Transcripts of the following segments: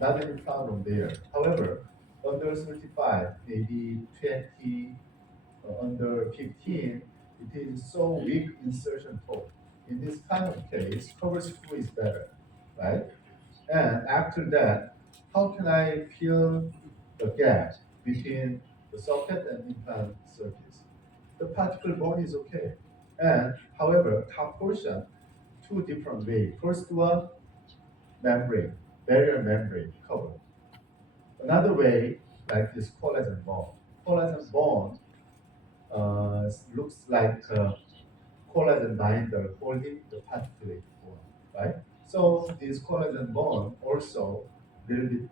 not any problem there. However, under 35, maybe 20, under 15, it is so weak insertion toe. In this kind of case, cover screw is better, right? And after that, how can I fill the gap between the socket and implant surface? The particle bone is okay. And however, top portion, two different ways. First one, membrane, barrier membrane cover. Another way, like this collagen bond. Collagen bond looks like collagen binder holding the particulate bone, right? So this collagen bond also little bit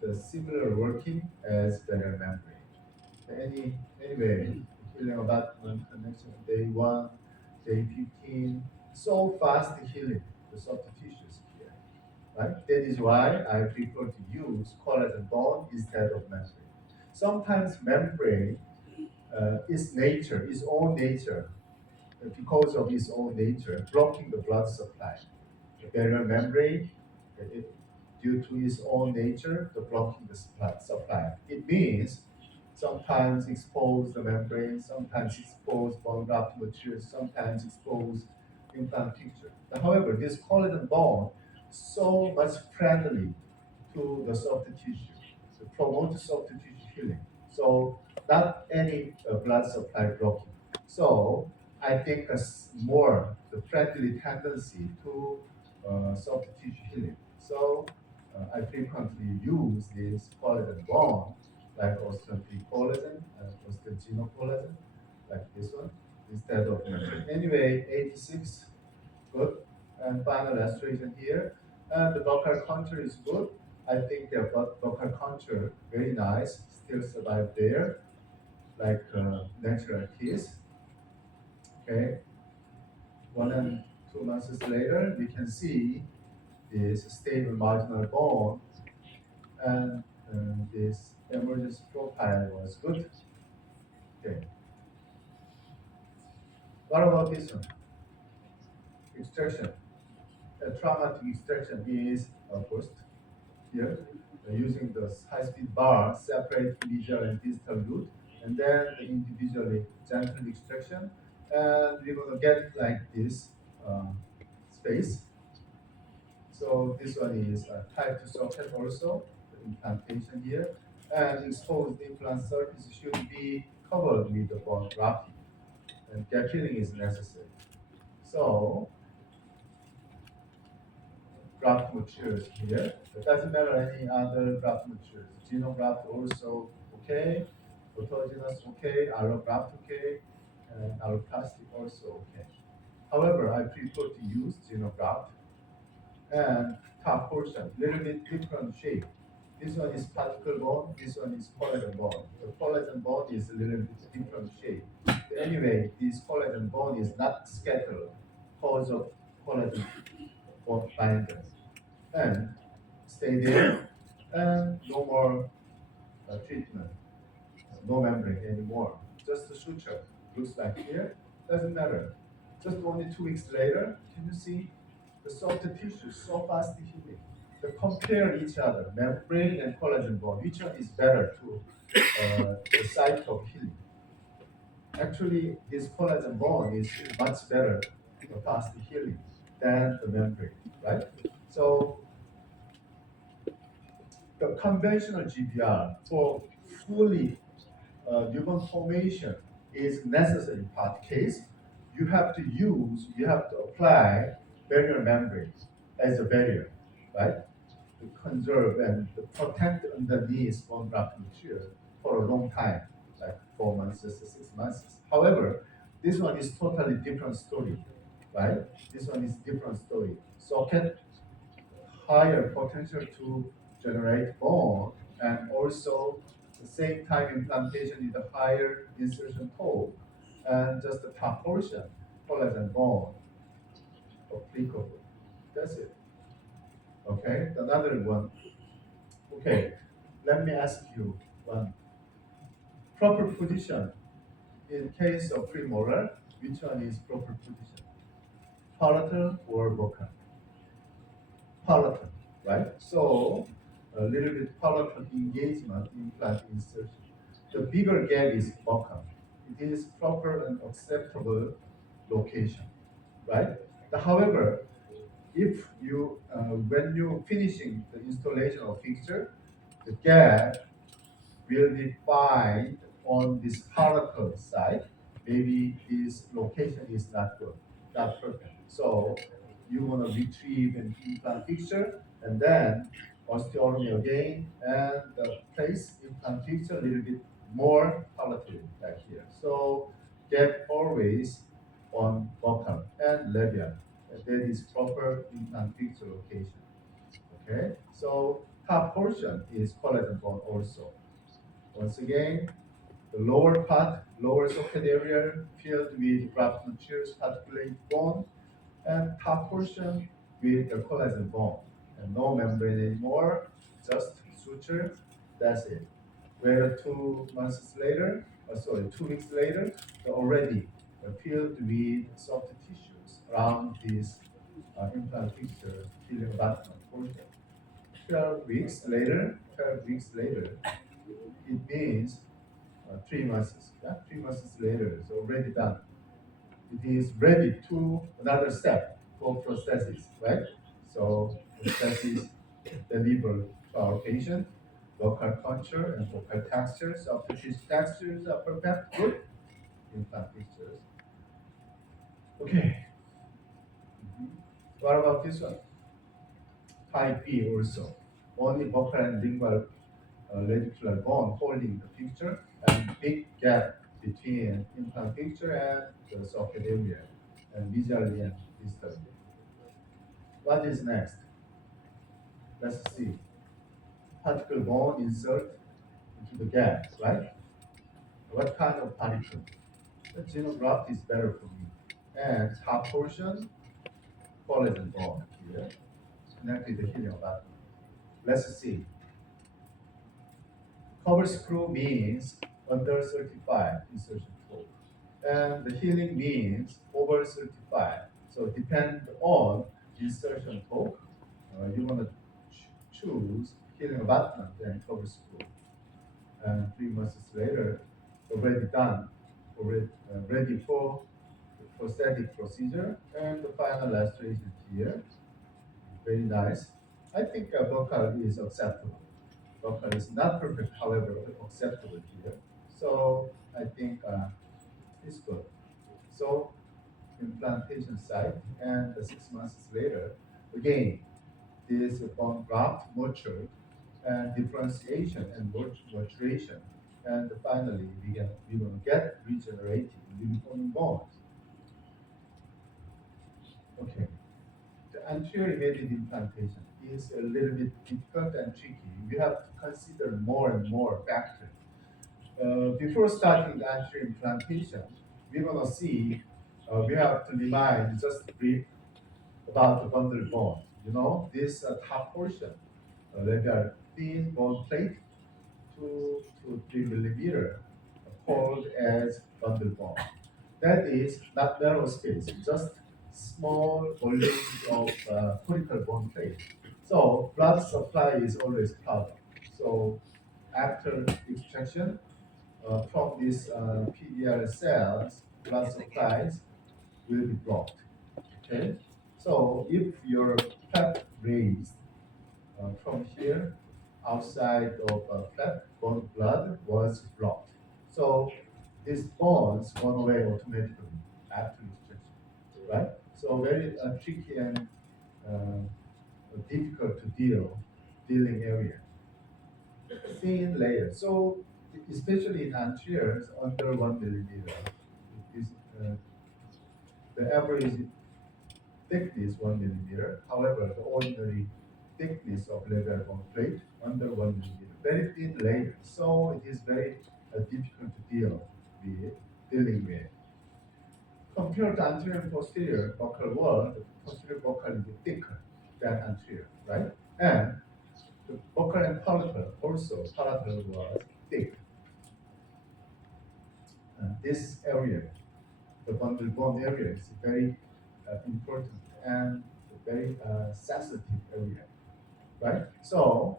the similar working as barrier membrane. Anyway, healing abutment connection day 1, day 15, so fast healing the soft tissues here, right? That is why I prefer to use collagen bond instead of membrane. Sometimes membrane is nature, its own nature, because of its own nature, blocking the blood supply. The barrier membrane, it, due to its own nature, the blocking the supply. It means sometimes expose the membrane, sometimes expose bone graft material, sometimes expose implant picture. However, this collagen bond so much friendly to the soft tissue, to promote soft tissue healing. So not any blood supply blocking. So I think more the friendly tendency to soft tissue healing. So I frequently use this collagen bond, like osteoid collagen and osteogeno collagen, like this one, instead of membrane. Anyway, 86, good. And final restoration here. And the buccal contour is good. I think the buccal contour, very nice, still survive there, like natural teeth. Okay, 1 and 2 months later, we can see this stable marginal bone and this emergence profile was good. Okay, what about this one? Extraction. A traumatic extraction is first here using the high-speed bar separate medial and distal root, and then the individually gentle extraction, and we're gonna get like this uh, space. So this one is type 2 socket also, the implantation here. And exposed implant surface should be covered with the bone grafting, and gap filling is necessary. So graft materials here. It doesn't matter any other graft materials. Xenograft also okay, autogenous okay, allograft okay, and alloplastic also okay. However, I prefer to use xenograft and top portion, little bit different shape. This one is particle bone, this one is collagen bone. The collagen bone is a little bit different shape. Anyway, this collagen bone is not scattered because of collagen bone binder. And stay there, and no more treatment, no membrane anymore. Just the suture. Looks like here, doesn't matter. Just only 2 weeks later, can you see the soft tissue so fast healing? They compare each other, membrane and collagen bond. Which one is better to the site of healing? Actually, this collagen bond is much better for fast healing than the membrane, right? So the conventional GBR for fully newborn formation is necessary in part case. You have to apply barrier membranes as a barrier, right? To conserve and to protect underneath bone graft material for a long time, like 4 months, 6 months. However, this one is totally different story, right? This one is different story. Socket higher potential to generate bone, and also the same time implantation is a higher insertion toe, and just the top portion, collagen bone, applicable. That's it. Okay, another one. Okay, let me ask you one. Proper position in case of premolar, which one is proper position? Palatal or vocal? Palatal, right? So a little bit palatal engagement implant insertion. The bigger gap is buccal. It is proper and acceptable location, right? However, if you when you finishing the installation of fixture, the gap will be find on this particle side. Maybe this location is not good, not perfect. So you want to retrieve an implant fixture and then osteotomy again and place implant fixture a little bit more palatable like here. So get always on buccal and labia. That is proper implant fixture location. Okay, so top portion is collagen bone also. Once again, the lower part, lower socket area filled with graptonochirus articulate bone, and top portion with the collagen bone. And no membrane anymore, just suture, that's it. Where 2 months later, sorry, 2 weeks later, they're already filled with soft tissues around this implant fixture, filling abutment portion. 12 weeks later, 12 weeks later, it means 3 months. Yeah, 3 months later, it's already done. It is ready to another step for prosthesis, right? So prosthesis delivered to our patient, local puncture and local textures of the tissue textures are perfect, good. Implant pictures. Okay. Mhm. What about this one? Type B also. Only vocal and lingual radicular bone holding the picture and big gap between implant picture and the socket area and visually and distally. What is next? Let's see. Particle bone insert into the gap, right? What kind of particle? The xenograft is better for me. And top portion, collagen bone here, connected to the helium button. Let's see. Cover screw means under 35 insertion torque. And the healing means over 35. So depend on insertion torque. You want to choose healing abutment and cover screw. And 3 months later, already done, already ready for the prosthetic procedure and the final lastration here. Very nice. I think vocal is acceptable. Vocal is not perfect, however, acceptable here. So I think it's good. So implantation site, and 6 months later, again, this bone graft matured and differentiation and maturation. And finally, we're gonna get regenerated uniform bones. Okay. The anterior embedded implantation is a little bit difficult and tricky. We have to consider more and more factors. Before starting the anterior implantation, we're gonna see, we have to remind just brief about the bundle bone. You know, this top portion, like a thin bone plate, 2 to 3 millimeter, called as bundle bone. That is not narrow space, just small volume of cortical bone plate. So blood supply is always problem. So after extraction from these PDR cells, blood supplies will be blocked. Okay, so if your flap raised from here, outside of flap, bone blood was blocked. So these bones went away automatically after extraction, right? So very tricky and difficult to dealing area. Thin layer. So especially in anteriors under 1 millimeter, is uh, the average thickness 1 millimeter. However, the ordinary thickness of leather bone plate under 1 millimeter, very thin layer. So it is very difficult to dealing with. Compared to anterior and posterior buccal wall, the posterior buccal is thicker than anterior, right? And the buccal and palatal also palatal was thick. This area, the bundle bone area, is very important and very sensitive area, right? So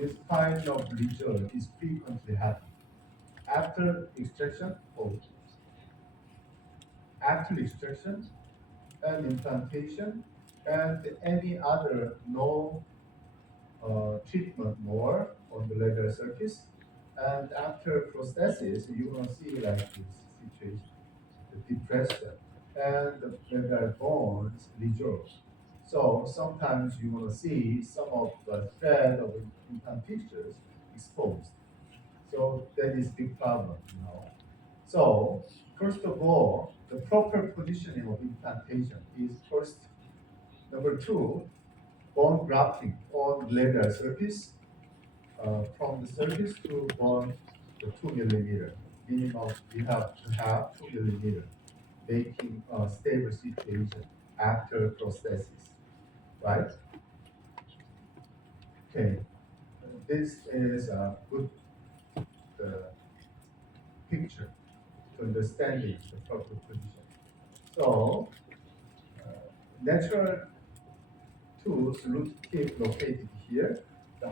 this kind of result is frequently happening. After extraction, oh, after extraction and implantation and any other no treatment more on the lateral surface. And after prosthesis, you're gonna see like this situation, the depression and the lateral bones resolve. So sometimes you want to see some of the thread of implant fixtures exposed. So that is big problem. So first of all, the proper positioning of implantation is first. Number two, bone grafting on lateral surface, from the surface to bone the 2 millimeter. Minimum, we have to have 2 millimeter, making a stable situation after prosthesis, right? Okay, this is a good uh, picture to understanding the proper position. So, uh, natural tools root tip located here.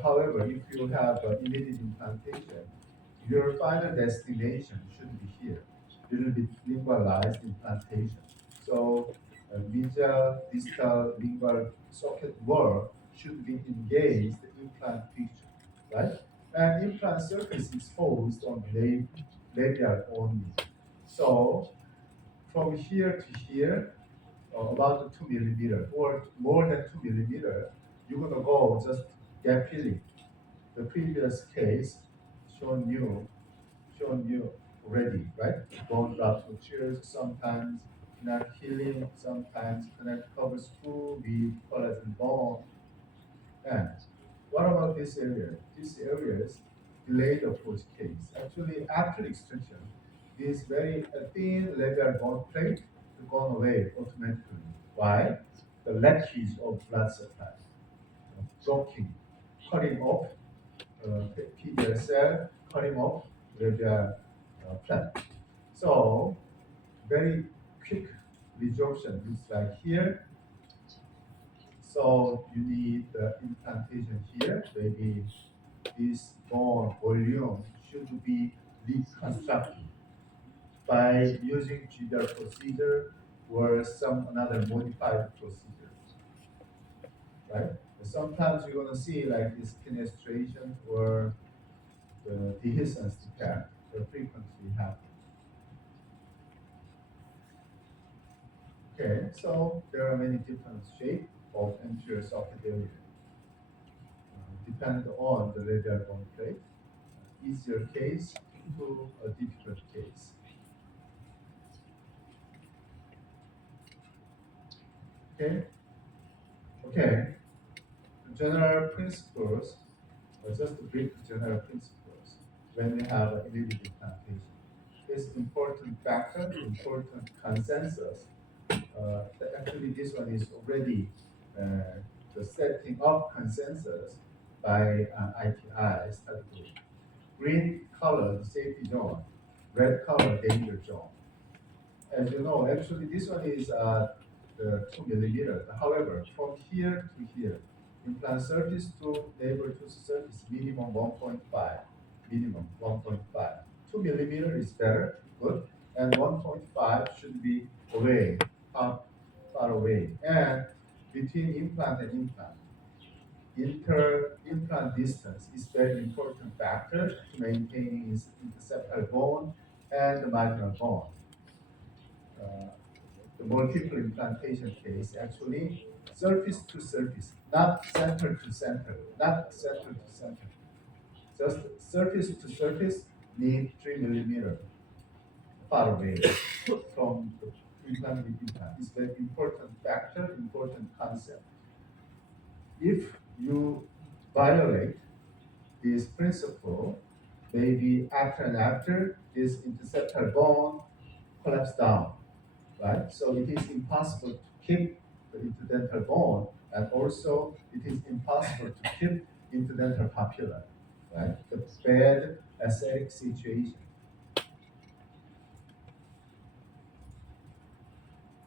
However, if you have immediate implantation, your final destination should be here. Little bit lingualized implantation. So, mesial distal lingual socket wall should be engaged implant feature, right? And implant surface exposed on the labial only. So, from here to here, about 2 millimeter or more than 2 millimeter, you're gonna go just gap filling. The previous case shown you already, right? Bone graft ruptures, sometimes not healing, sometimes connect cover screw with collagen bone. And what about this area? This area is delayed approach case. Actually, after extraction, this very thin lateral bone plate is gone away automatically. Why? The leakage of blood supply, blocking, cutting off the PDL cell, cutting off lateral plant. So, very quick resorption looks like here. So you need the implantation here. Maybe this bone volume should be reconstructed by using GDR procedure or some another modified procedure, right? Sometimes you're gonna see like this fenestration or the dehiscence defect that frequently happen. Okay, so there are many different shapes of anterior socket area. Depend on the lateral bone plate. Easier case to a difficult case. Okay. Okay. General principles. Just a brief general principles. When we have a immediate implantation, this important factor, important consensus. Actually, this one is already the setting up consensus by ITI study group. Green color, the safety zone. Red color, danger zone. As you know, actually this one is the 2 millimeter. However, from here to here, implant surface to neighbor tooth surface minimum 1.5. Minimum 1.5. 2 millimeter is better, good, and 1.5 should be away, far, far away. And between implant and implant, inter-implant distance is very important factor to maintaining its interseptal bone and the marginal bone. The multiple implantation case actually surface to surface, not center to center, not center to center. Just surface to surface need 3 millimeter far away from the implant with implant. It's very important factor, important concept. If you violate this principle, maybe after and after this interceptor bone collapse down, right? So it is impossible to keep the interdental bone, and also it is impossible to keep interdental papilla, right? The bad aesthetic situation.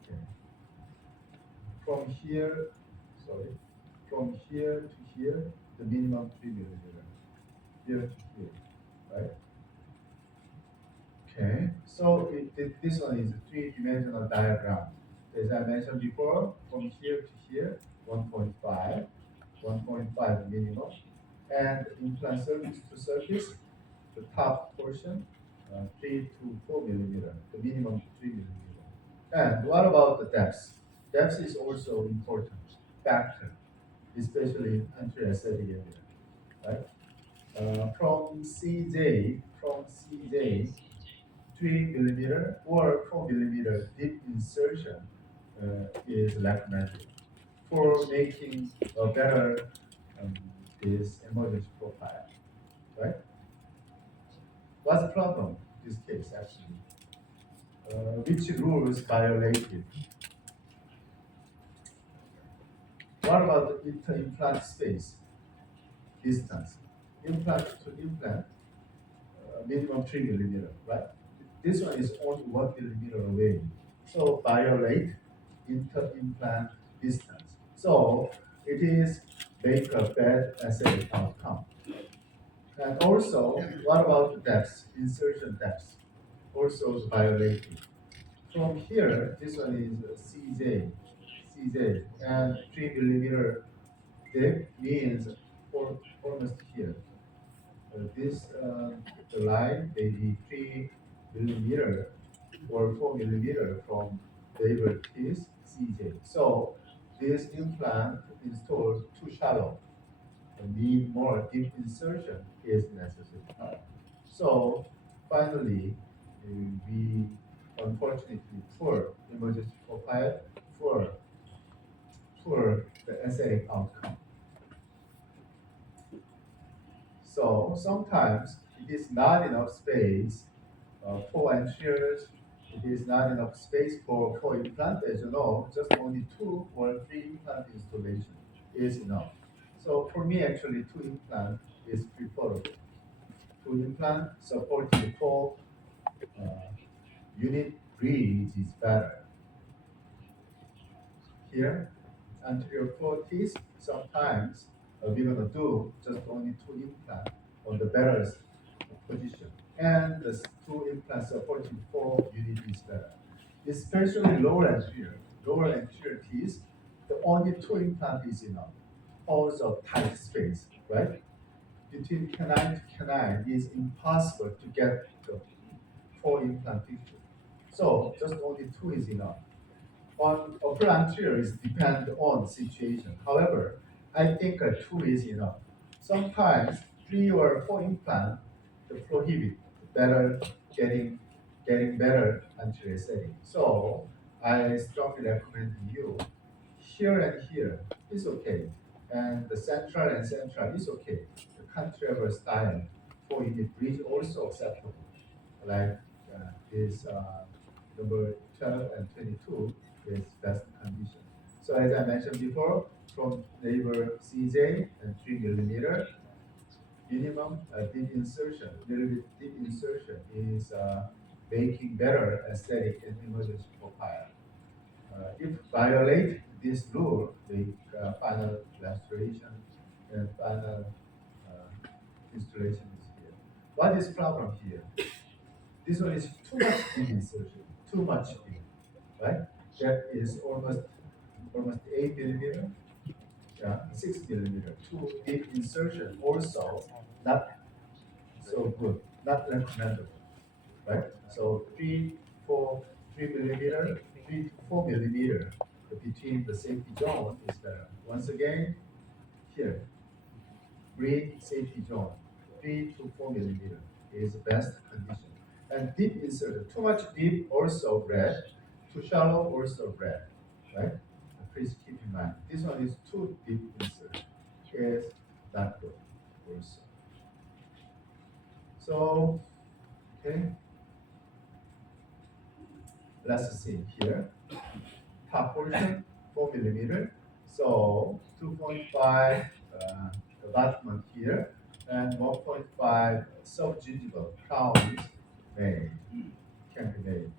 Okay. From here, sorry, from here to here, the minimum 3 millimeter, here to here, right? Okay, so this one is a three-dimensional diagram. As I mentioned before, from here to here, 1.5, 1.5 minimum, and implant surface to surface, the top portion, 3 to 4 millimeter, the minimum 3 millimeter. And what about the depth? Depth is also important factor, especially in anterior aesthetic area, right? From CJ, 3 millimeter or 4 millimeter deep insertion is recommended for making a better um, this emergency profile, right? What's the problem in this case actually? Which rules violated? What about the inter-implant space distance? Implant to implant, minimum 3 millimeter, right? This one is only 1 millimeter away. So violate inter-implant distance. So it is make a bad aesthetic outcome. And also, what about the depth, insertion depth? Also is violated. From here, this one is CJ, and 3 millimeter depth means almost here. This the line may be 3 millimeter or 4 millimeter from labor teeth CJ. So this implant installed too shallow and need more deep insertion is necessary. So finally, we unfortunately poor emergency profile for the aesthetic outcome. So sometimes it is not enough space for anteriors. It is not enough space for implant. As you know, just only 2 or 3 implant installation is enough. So for me, actually, 2 implant is preferable. 2 implant supporting 4 uh, unit bridge is better. Here, anterior 4 teeth, sometimes we're gonna do just only 2 implant on the better position. And the 2 implants supporting 4 unit is better. Especially lower anterior teeth, the only 2 implant is enough. Also tight space, right? Between canine to canine is impossible to get the 4 implant picture. So just only 2 is enough. On upper anterior is depend on situation. However, I think a 2 is enough. Sometimes 3 or 4 implant the prohibit better getting better anterior setting. So I strongly recommend you here and here is okay, and the central is okay. The cantilever style for unit bridge also acceptable, like this number 12 and 22 is best condition. So as I mentioned before, from neighbor CJ and 3 millimeter, minimum deep insertion, little bit deep insertion is making better aesthetic and emergency profile. If violate this rule, the final restoration and final installation is here. What is problem here? This one is too much deep insertion, too much deep, right? That is almost 8 millimeter, yeah, 6 millimeter. Too deep insertion also not so good, not recommendable, right? So 3 millimeter, 3 to 4 millimeter between the safety zone is better. Once again, here, breathe safety zone, 3 to 4 millimeter is the best condition. And deep insert, too much deep also red, too shallow also red, right? Please keep in mind, this one is too deep insert, is not good also. So, okay, let's see here. Top portion, 4 millimeter. So 2.5 abutment here and 1.5 subgingival crowns made, can be made.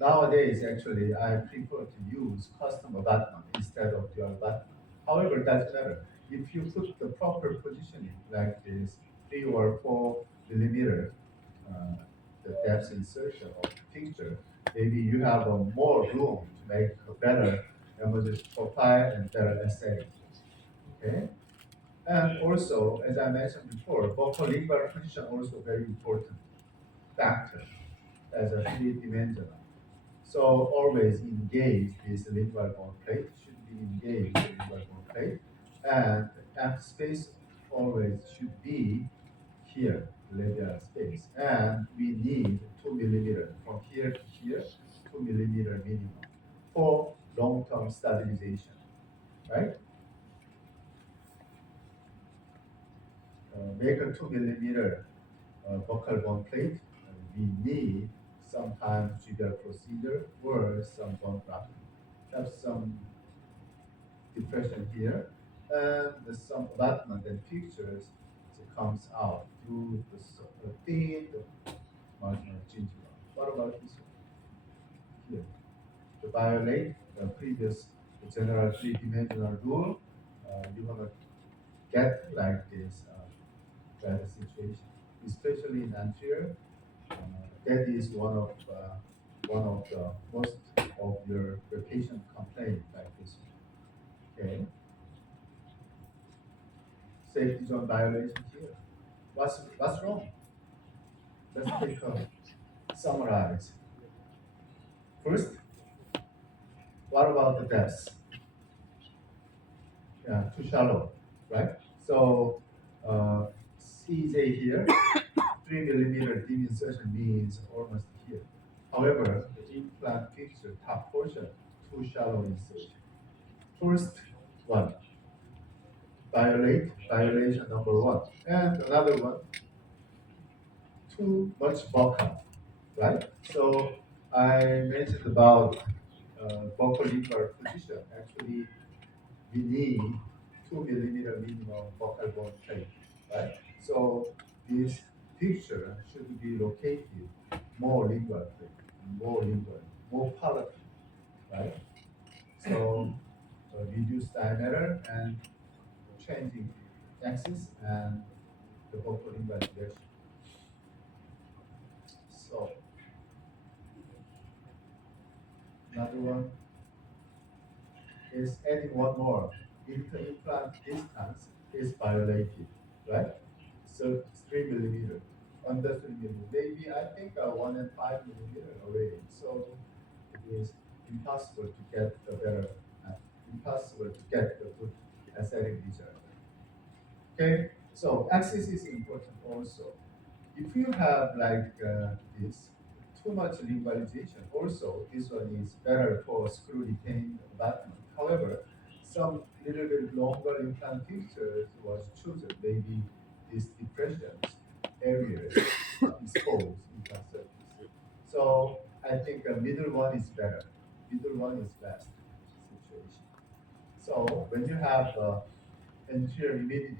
Nowadays, actually, I prefer to use custom abutment instead of dual abutment. However, it doesn't matter. If you put the proper position like this 3 or 4 millimeter, uh, the depth insertion of the picture, maybe you have more room to make a better emergence profile and better aesthetic. Okay, and also as I mentioned before, vocal lingual position also very important factor as a three-dimensional. So always engage this lingual bone plate, should be engaged with the lingual bone plate. And empty space always should be here, labial space. And we need 2 millimeter from here to here, 2 millimeter minimum for long-term stabilization, right? Make a 2 millimeter buccal bone plate. We need sometimes trigger procedure or some bone grafting. Have some depression here, and some abutment and fixtures comes out through the thin marginal gingiva. What about this one here? To violate the previous general three-dimensional rule, you're gonna get like this bad situation, especially in anterior. That is one of the most of your patient complaint like this. Okay, safety zone violation here. What's wrong? Let's take a summarize. First, what about the depth? Yeah, too shallow, right? So CJ here, 3 millimeter deep insertion means almost here. However, the implant fixture top portion, too shallow insertion. First one, violation number one. And another one, too much bulk, right? So I mentioned about vocal lingual position. Actually, we need 2 millimeter minimum vocal bone plate, right? So this picture should be located more lingual plate, more lingual, more palatal, right? So reduce diameter and changing axis and the vocal lingual direction. So another one is adding one more. Inter-implant distance is violated, right? So it's 3 millimeter, under 3 millimeter. Maybe I think 1 and 5 millimeter away. So it is impossible to get the better, impossible to get the good aesthetic result. Okay, so axis is important also. If you have like this, too much lingualization, also this one is better for screw retained abutment. However, some little bit longer implant fixtures was chosen, maybe these depressions areas exposed implant surface. So I think a middle one is better. Middle one is best situation. So when you have anterior immediate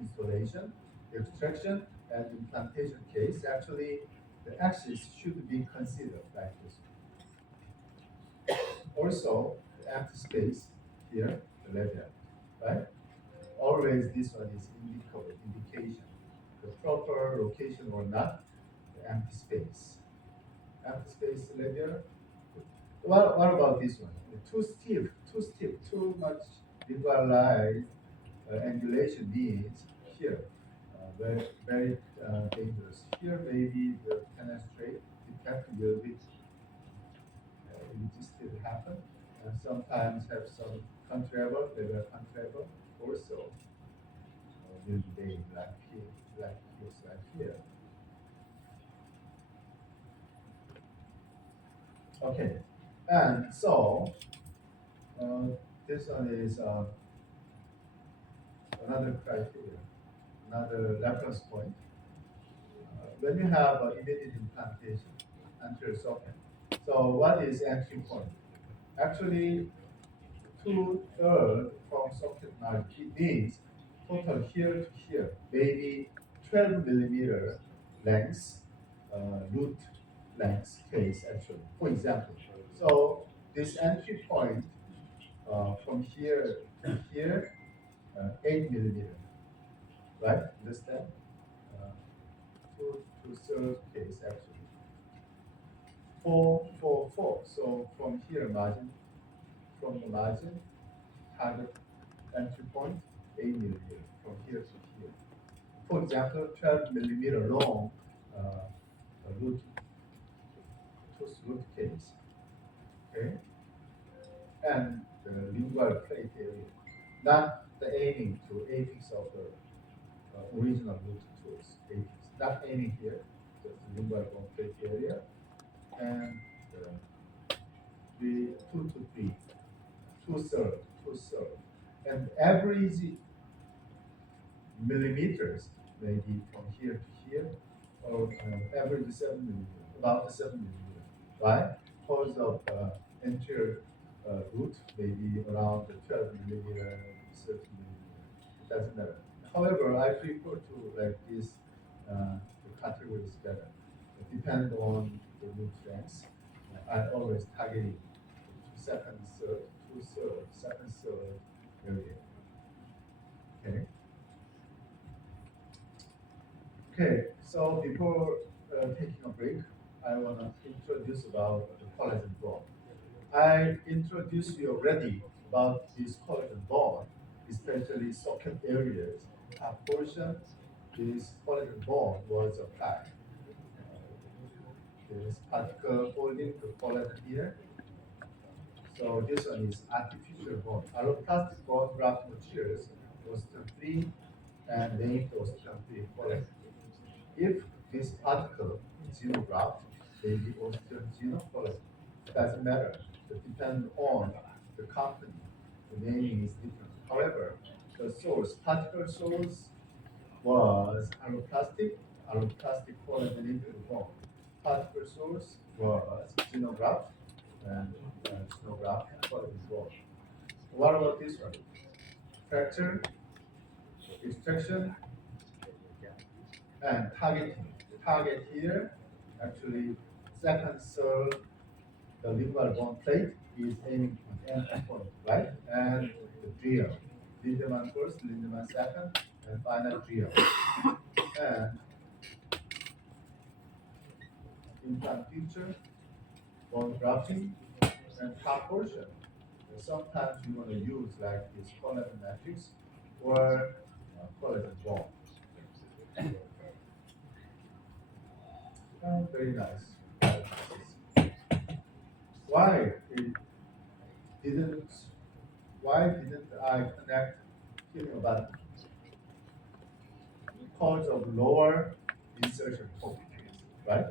installation, extraction, and implantation case, actually the axis should be considered like this. Also, the empty space here, the labia, right? Always this one is indication. The proper location or not, the empty space. Empty space labia. What about this one? Too stiff, too much liberalized angulation means here, very dangerous. Here maybe the penetrate detect will be it still happen, and sometimes have some contravel, they were contravel also will be like here, like this, like here. Okay, and so uh, this one is another criteria, another reference point. When you have immediate implantation anterior socket, so what is entry point? Actually, 2/3 from socket margin. It means total here to here, maybe 12 millimeter length, root length case actually. For example, so this entry point from here to here, 8 millimeter. right? Understand? Uh, to serve case actually. 4, 4, 4. So from here margin, from the margin, target entry point 8 millimeter from here to here. For example, 12 millimeter long root tooth root case, okay, and the lingual plate area, not the aiming to apex of the original root tooth apex, not aiming here, just the lingual bone plate area, and the 2 to 3, two third, and average millimeters, maybe from here to here, or average 7 millimeter, about 7 millimeter, right? Because of anterior root, maybe around 12 millimeter, 13 millimeter. It doesn't matter. However, I prefer to like this. The category is better. It depends on the root length. I always targeting second, third, two-third, second, third area. Okay. Okay, so before taking a break, I want to introduce about the collagen bond. I introduced you already about this collagen bond, especially socket areas. A portion, this collagen bond was applied. This particle holding the collagen here. So this one is artificial bond. Alloplastic bond graft materials was 3 and named was 3 collagen. If this particle xenograft may be Austrian xenocollagen, doesn't matter. It depends on the company. The naming is different. However, the source, particle source was alloplastic collagen into the bone. Particle source was xenograft and xenograft collagen bone. What about this one? Fracture, extraction, and targeting. Target here, actually, second, third, the lingual bone plate is aiming to an endpoint, right? And the drill. Lindemann first, Lindemann second, and final drill. And implant future, bone grafting, and top portion. And sometimes you want to use like this collagen matrix or collagen bone. Very nice. Why it didn't why didn't I connect healing button? Because of lower insertion torque, right?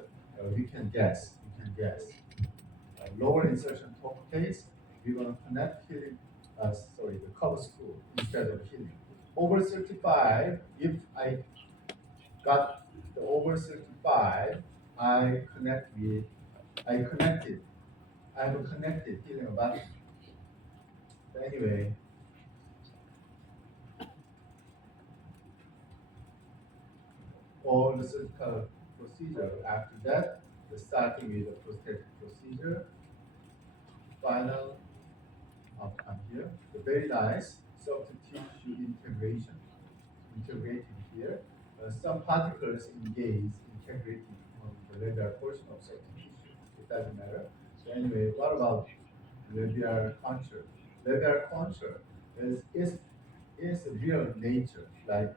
We can guess. We can guess. Lower insertion torque case, we're gonna connect healing. Sorry, the cover screw instead of healing. Over 35. If I got the over 35, I connect with. I connected. I have a connected healing button. But anyway, all the surgical procedure. After that, the starting with the prosthetic procedure, final outcome here. The very nice soft tissue integration, integrating here. Some particles engage integrating on the labial portion of soft tissue. It doesn't matter. So anyway, what about labial contour? Labial contour is a real nature, like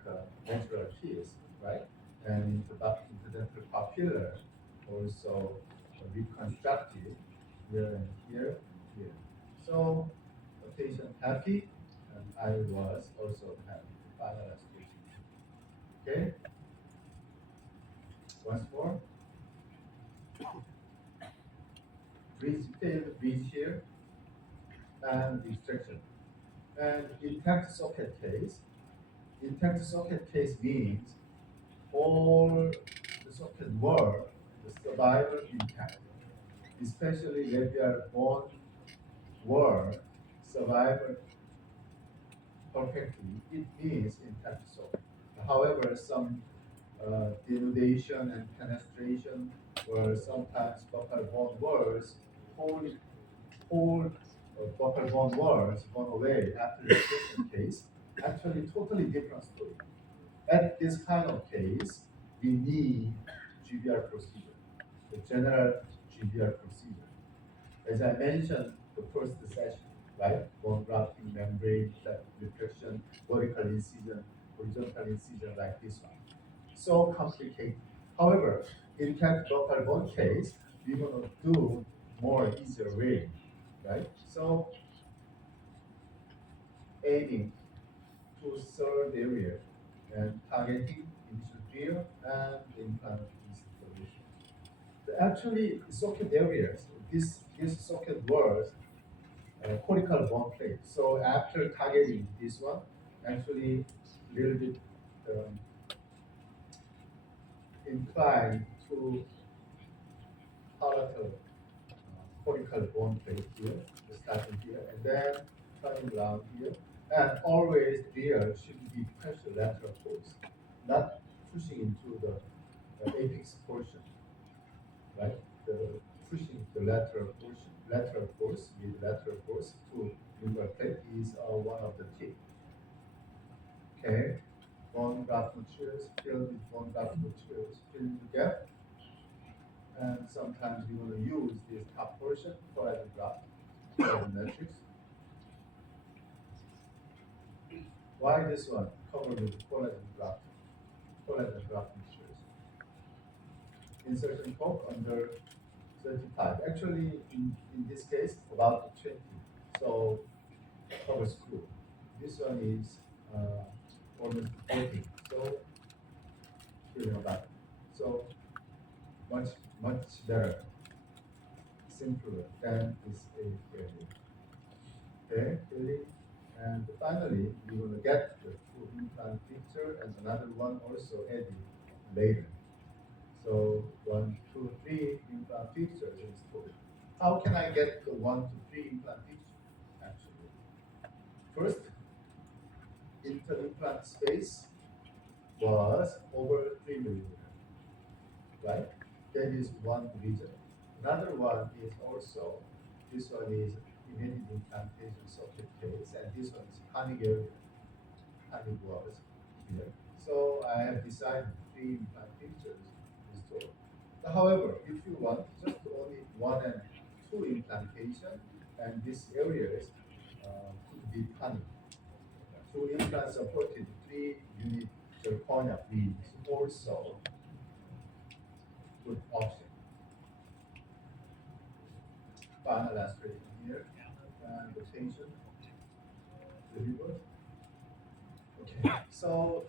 natural teeth, right? And interdental papilla also reconstructed here and here, here. So the patient happy, and I was also happy. Finalization. Okay. Once more. Bridge failed bridge here and extraction. And intact socket case. Intact socket case means all the socket were the survival intact, especially labial bone were survival perfectly. It means intact socket. However, some denudation and penetration were sometimes buccal bone walls whole buccal bone walls gone away after the extraction case. Actually, totally different story. at this kind of case, we need GBR procedure, the general GBR procedure. As I mentioned the first session, right? Bone grafting, membrane, retraction, vertical incision, horizontal incision like this one. So complicated. However, in cat local bone case, we're gonna do more easier way, right? So aiming to third area and targeting initial drill and implant installation. Actually, socket areas, this socket was cortical bone plate. So after targeting this one, actually a little bit um, inclined to palatal cortical bone plate here, starting here, and then turning around here. And always there should be pressure lateral force, not pushing into the apex portion, right? The pushing the lateral portion, lateral force with lateral force to lumbar plate is one of the tips. Okay, bone graft materials filled with bone graft materials filling the gap, and sometimes you want to use this top portion for the graft for the matrix. Why this one covered with collagen graft materials? Insertion torque under 35. Actually, in this case, about 20. So cover screw. This one is almost 40. So filling about. So much better, simpler than this A failure. Okay, filling. And finally, we will get the two implant picture and another one also added later. So 1, 2, 3 implant pictures installed. How can I get the 1 to 3 implant picture? Actually, first, inter-implant space was over 3 millimeters, right? That is one reason. Another one is also, this one is immediate implantation socket case, and this one is conic area, conic was here. So I have decided 3 implant pictures installed. However, if you want just only 1 and 2 implantation, and these areas could be conic. 2 implants supported 3 unit zirconia beads also good option. Final aspiration here and rotation. Deliver. Okay, so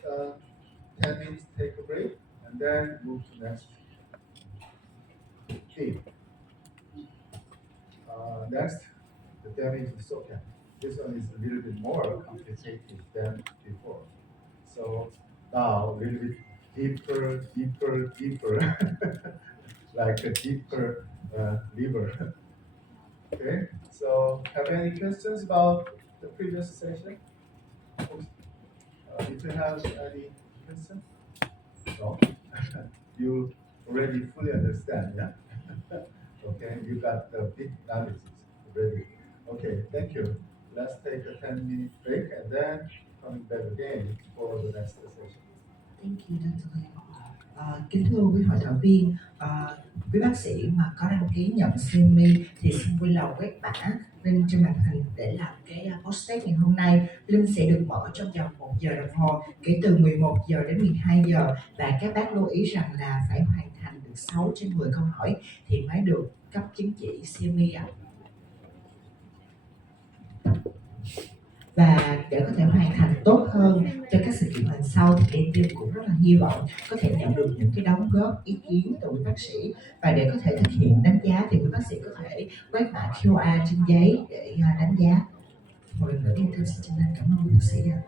10 minutes take a break and then move to next theme. Next, the damage of socket. This one is a little bit more complicated than before. So now a little bit deeper, like a deeper liver. Okay, so have any questions about the previous session? Did you have any question? No? You already fully understand, yeah? Okay, you got the big analysis already. Okay, thank you. Let's take a 10-minute break and then coming back again for the next session. Thank you, Dr. Lee. Kính thưa quý hội thảo viên, quý bác sĩ mà có đăng ký nhận CME thì xin vui lòng quét mã Linh trên màn hình để làm cái post-test ngày hôm nay. Linh sẽ được mở trong vòng 1 giờ đồng hồ, kể từ 11 giờ đến 12 giờ. Và các bác lưu ý rằng là phải hoàn thành được 6 trên 10 câu hỏi thì mới được cấp chứng chỉ CME ạ. Và để có thể hoàn thành tốt hơn cho các sự kiện lần sau thì em team cũng rất là hy vọng có thể nhận được những cái đóng góp ý kiến từ quý bác sĩ, và để có thể thực hiện đánh giá thì quý bác sĩ có thể quét mã QR trên giấy để đánh giá. Một lần nữa em team xin chân thành cảm ơn quý bác sĩ ạ.